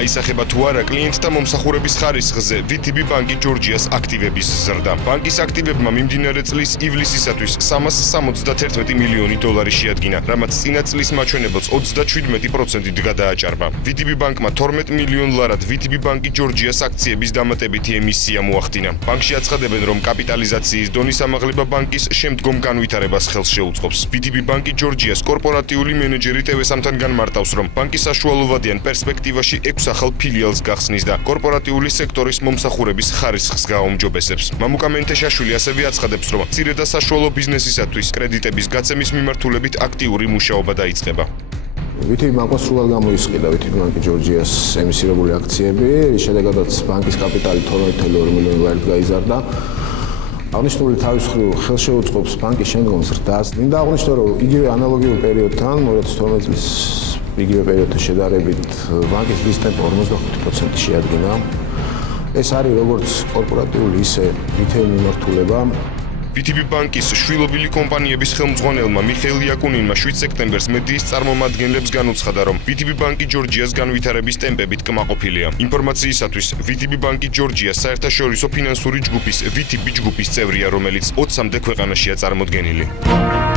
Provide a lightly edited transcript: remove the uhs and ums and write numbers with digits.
აისახება თუ არა კლიენტთა მომსახურების ხარისხზე VTB ბანკი ჯორჯიას აქტივების ზრდა. ბანკის აქტივებმა მიმდინარე წლის ივლისისათვის 371 მილიონი დოლარი შეადგინა, რამაც წინა წლის მაჩვენებელს 37%-ით გადააჭარბა. VTB ბანკმა 12 მილიონ ლარად VTB ბანკი ჯორჯიას აქციების დამატებითი ემისია მოახდინა. ბანკში აცხადებენ, რომ კაპიტალიზაციის დონის ამაღლება ბანკის შემდგომ განვითარებას ხელს შეუწყობს. VTB ბანკი ჯორჯიას კორპორატიული მენეჯერი ტევესამთან განმარტავს, რომ ბანკი საშუალოვადიან პერსპექტივაში 6 ახალ ფილიალს გახსნის და კორპორატიული სექტორის მომსახურების ხარისხს გააუმჯობესებს. მამუკა მენთეშაშვილი ასევე აცხადებს, რომ მცირე და საშუალო ბიზნესისათვის კრედიტების გაცემის მიმართულებით აქტიური მუშაობა დაიწყება. VTB ბანკმა სრულად გამოისყიდა VTB ბანკი ჯორჯიას ემისირებული აქციები, რის შედეგადაც ბანკის კაპიტალი 12.2 მილიონი ლარით გაიზარდა. აღნიშნული თავის მხრივ ხელშეუწყობს ბანკის შემდგომ ზრდას. მინდა აღვნიშნო, რომ იგივე ანალოგიურ პერიოდთან 2012 წლის იგივე პერიოდთან შედარებით ბანკის ვის ტემპო 45% შეადგინა. ეს არის როგორც კორპორატიული, ისე retail მიმართულება. VTB ბანკის შვილობილი კომპანიების ხელმძღვანელმა მიხეილ იაკუნინმა 7 სექტემბერს მედიის წარმომადგენლებს განუცხადა, რომ VTB ბანკი ჯორჯიას განვითარების ტემპებით კმაყოფილია. ინფორმაციისათვის, VTB ბანკი ჯორჯია საერთაშორისო ფინანსური ჯგუფის VTB ჯგუფის წევრია, რომელიც 20-მდე ქვეყანაშია წარმოდგენილი.